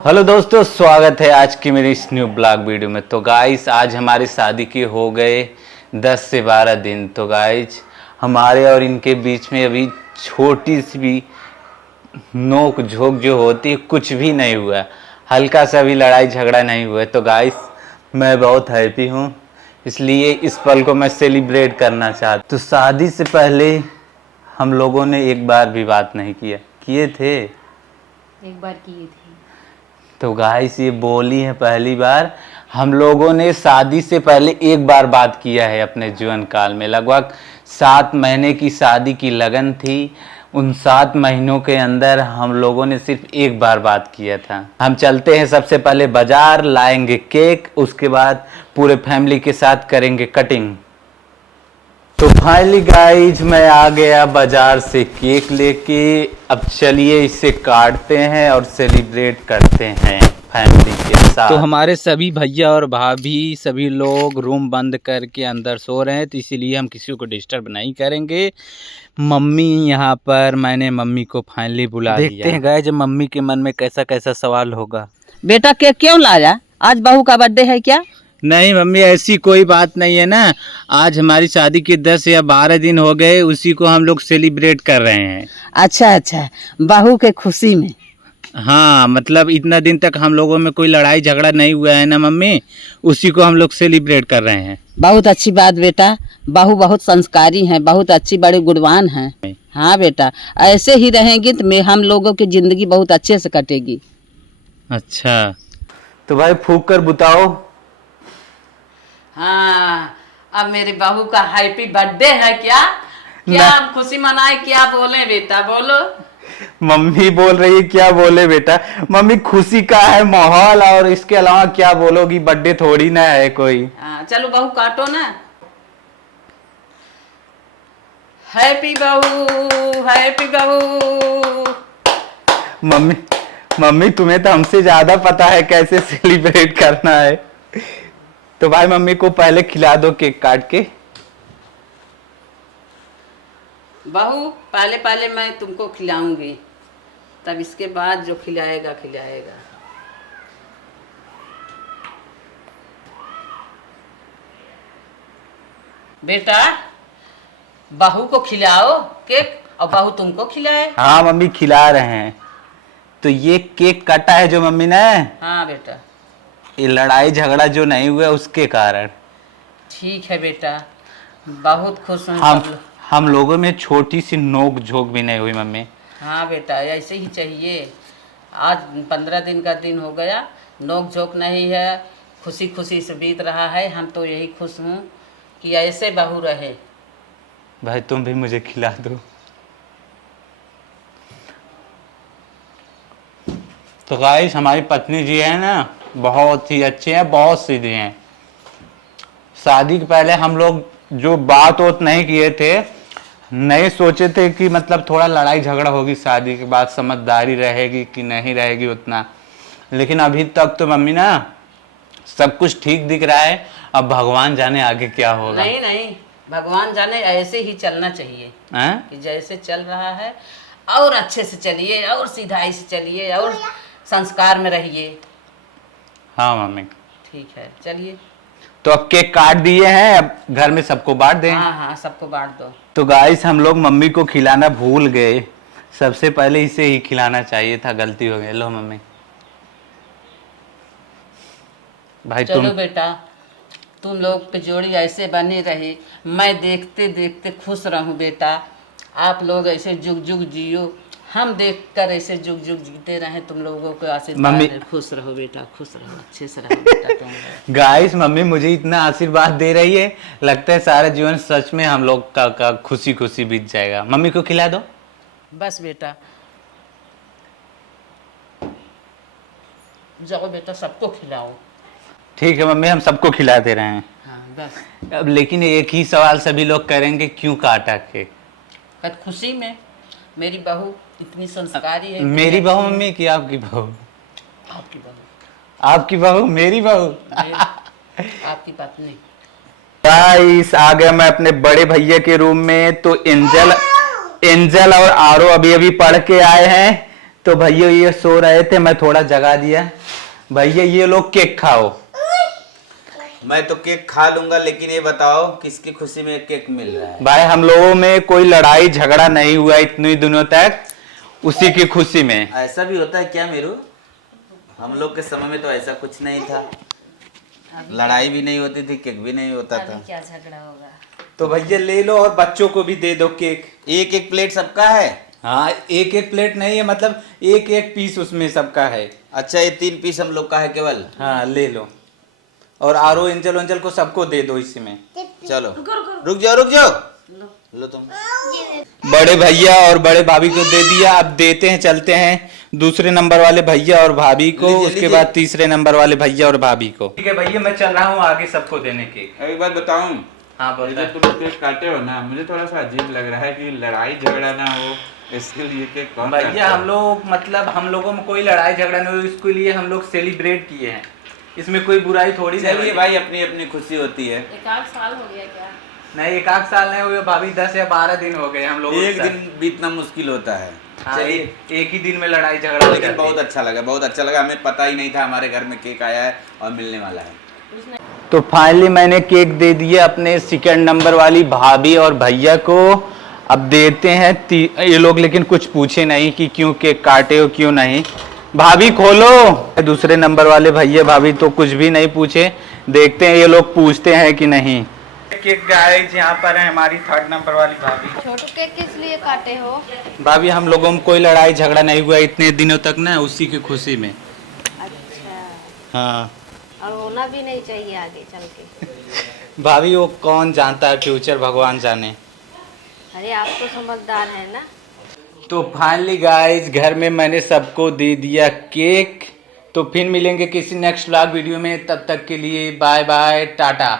Hello दोस्तों, स्वागत है आज की मेरी इस न्यू ब्लॉग वीडियो में। तो गाइस, आज हमारी शादी के हो गए 10 से 12 दिन। तो गाइस, हमारे और इनके बीच में अभी छोटी सी भी नोक झोंक जो होती है कुछ भी नहीं हुआ, हल्का सा भी लड़ाई झगड़ा नहीं हुआ। तो गाइस, मैं बहुत हैप्पी हूँ, इसलिए इस पल को मैं सेलिब्रेट करना चाहता। तो शादी से पहले हम लोगों ने एक बार भी बात नहीं किए थे। एक बार किए थे। तो गाइस, ये बोली है पहली बार। हम लोगों ने शादी से पहले एक बार बात किया है अपने जीवन काल में। लगभग 7 महीने की शादी की लगन थी। उन 7 महीनों के अंदर हम लोगों ने सिर्फ एक बार बात किया था। हम चलते हैं सबसे पहले बाजार, लाएंगे केक, उसके बाद पूरे फैमिली के साथ करेंगे कटिंग। तो फाइनली गाइज, मैं आ गया बाजार से केक लेके। अब चलिए इसे काटते हैं और सेलिब्रेट करते हैं फैमिली के साथ। तो हमारे सभी भैया और भाभी सभी लोग रूम बंद करके अंदर सो रहे हैं, तो इसीलिए हम किसी को डिस्टर्ब नहीं करेंगे। मम्मी यहाँ पर, मैंने मम्मी को फाइनली बुला दिया। देखते हैं गाइज मम्मी के मन में कैसा कैसा सवाल होगा। बेटा केक क्यों लाया? आज बहू का बर्थडे है क्या? नहीं मम्मी, ऐसी कोई बात नहीं है ना। आज हमारी शादी के 10 या 12 दिन हो गए, उसी को हम लोग सेलिब्रेट कर रहे हैं। अच्छा, बहू के खुशी में। हाँ, मतलब इतना दिन तक हम लोगों में कोई लड़ाई झगड़ा नहीं हुआ है ना मम्मी, उसी को हम लोग सेलिब्रेट कर रहे हैं। बहुत अच्छी बात बेटा, बहू बहुत संस्कारी हैं, बहुत अच्छी, बड़े गुणवान हैं। हाँ बेटा, ऐसे ही रहेंगी तो हम लोगों की जिंदगी बहुत अच्छे से कटेगी। अच्छा, तो भाई फूंक कर बताओ। हाँ, अब मेरी बहू का हैप्पी बर्थडे है क्या? क्या हम खुशी मनाए? क्या बोले बेटा, बोलो। मम्मी बोल रही है क्या बोले बेटा। मम्मी, खुशी का है माहौल, और इसके अलावा क्या बोलोगी? बर्थडे थोड़ी ना है कोई। चलो बहू काटो ना। हैप्पी बहू, हैप्पी बहू। मम्मी तुम्हें तो हमसे ज्यादा पता है कैसे सेलिब्रेट करना है। तो भाई मम्मी को पहले खिला दो केक काट के। बहू, पहले पहले मैं तुमको खिलाऊंगी, तब इसके बाद जो खिलाएगा। बेटा, बहू को खिलाओ केक और बहू तुमको खिलाए। हाँ मम्मी, खिला रहे हैं। तो ये केक काटा है जो मम्मी ने। हाँ बेटा। ये लड़ाई झगड़ा जो नहीं हुआ उसके कारण। ठीक है बेटा, बहुत खुश हूँ। हम लोगों में छोटी सी नोक झोंक भी नहीं हुई मम्मी। हाँ बेटा, ऐसे ही चाहिए। आज 15 दिन का दिन हो गया, नोक झोंक नहीं है, खुशी खुशी से बीत रहा है। हम तो यही खुश हूँ कि ऐसे बहू रहे। भाई तुम भी मुझे खिला दो। तो गाइस, हमारी पत्नी जी है ना, बहुत ही अच्छे हैं, बहुत सीधे हैं। शादी के पहले हम लोग जो बात नहीं किए थे, नहीं सोचे थे कि मतलब थोड़ा लड़ाई झगड़ा होगी, शादी के बाद समझदारी रहेगी कि नहीं रहेगी उतना। लेकिन अभी तक तो मम्मी ना सब कुछ ठीक दिख रहा है। अब भगवान जाने आगे क्या होगा। नहीं, भगवान जाने, ऐसे ही चलना चाहिए कि जैसे चल रहा है और अच्छे से चलिए, और सीधाई से चलिए, और संस्कार में रहिए। हाँ मम्मी, ठीक है, चलिए। तो अब केक काट दिए हैं, अब घर में सबको बांट दें। हाँ, सबको बांट दो। तो गाइस, हम लोग मम्मी को खिलाना भूल गए। सबसे पहले इसे ही खिलाना चाहिए था, गलती हो गई। लो मम्मी। भाई चलो बेटा, तुम लोग की जोड़ी ऐसे बनी रही, मैं देखते देखते खुश रहूं बेटा। आप लोग ऐसे जुग जुग जियो, हम देखकर ऐसे जुग जुग जीते रहें। तुम लोगों को आशीर्वाद। खुश रहो बेटा, खुश रहो, अच्छे से रहो बेटा तुम। गाइस, मम्मी मुझे इतना आशीर्वाद दे रही है, लगता है सारा जीवन सच में हम लोग का खुशी खुशी बीत जाएगा। मम्मी को खिला दो। बस बेटा, जाओ बेटा, सबको खिलाओ। ठीक है मम्मी, हम सबको खिला दे रहे हैं। हाँ बस। अब लेकिन एक ही सवाल सभी लोग करेंगे, क्यों काटा केक? खुशी में। मेरी बहू इतनी संस्कारी है। मेरी बहू मम्मी की आपकी बहू? आपकी बहू। आपकी बहू? मेरी बहू? आपकी पत्नी। गाइस, आ गया मैं अपने बड़े भैया के रूम में। तो एंजल और आरो अभी अभी पढ़ के आए हैं। तो भैया ये सो रहे थे, मैं थोड़ा जगा दिया। भैया ये लोग केक खाओ। मैं तो केक खा लूंगा, लेकिन ये बताओ किसकी खुशी में केक मिल रहा है? भाई हम लोगों में कोई लड़ाई झगड़ा नहीं हुआ इतने दिनों तक, उसी की खुशी में। ऐसा भी होता है क्या मेरू? हम लोग के समय में तो ऐसा कुछ नहीं था, लड़ाई भी नहीं होती थी, केक भी नहीं होता था। अभी क्या झगड़ा होगा? तो भैया ले लो और बच्चों को भी दे दो केक। एक एक प्लेट सबका है? हाँ, एक एक प्लेट नहीं है, मतलब एक एक पीस उसमें सबका है। अच्छा, ये 3 पीस हम लोग का है केवल? हाँ ले लो, और आरो एंजल वेंजल को सबको दे दो इसी में। चलो रुक जाओ लो तुम। बड़े भैया और बड़े भाभी को दे दिया, अब देते हैं, चलते हैं दूसरे नंबर वाले भैया और भाभी को, लीजिए, उसके लीजिए। बाद तीसरे नंबर वाले भैया और भाभी को। ठीक है भैया, मैं चल रहा हूँ आगे सबको देने के। एक बात बताऊं, हाँ ये बोलता जो तुम केक काटे हो ना, मुझे थोड़ा सा अजीब लग रहा है कि लड़ाई झगड़ा ना हो, इसके लिए केक कौन काटता भैया है? हम लोग, मतलब हम लोगों में कोई लड़ाई झगड़ा नहीं हुई, इसके लिए हम लोग सेलिब्रेट किए हैं, इसमें कोई बुराई थोड़ी नहीं। चलिए भाई, अपनी अपनी खुशी होती है। एक आध साल हो गया क्या? नहीं, 1 साल नहीं हुए भाभी, 10 या 12 दिन हो गए हम लोग। एक दिन बीतना मुश्किल होता है। चलिए, एक ही दिन में लड़ाई झगड़ा हो लेकिन जाती बहुत है। अच्छा लगा, बहुत अच्छा लगा। हमें पता ही नहीं था हमारे घर में केक आया है और मिलने वाला है। तो फाइनली मैंने केक दे दिया अपने सेकंड नंबर वाली भाभी और भैया को। अब देते हैं ये लोग, लेकिन कुछ पूछे नहीं कि क्यों केक काटे हो क्यों नहीं। भाभी खोलो। दूसरे नंबर वाले भैया भाभी तो कुछ भी नहीं पूछे, देखते हैं ये लोग पूछते हैं कि नहीं। केक गाइस यहाँ पर है हमारी 3rd नंबर वाली भाभी। छोटू केक किस लिए काटे हो? भाभी हम लोगों में कोई लड़ाई झगड़ा नहीं हुआ इतने दिनों तक ना, उसी की खुशी में। अच्छा, हाँ और होना भी नहीं चाहिए आगे चल के। भाभी वो कौन जानता है, फ्यूचर भगवान जाने। अरे आप तो समझदार है ना। तो फाइनली गाइस घर में मैंने सबको दे दिया केक। तो फिर मिलेंगे किसी नेक्स्ट व्लॉग वीडियो में, तब तक के लिए बाय बाय, टाटा।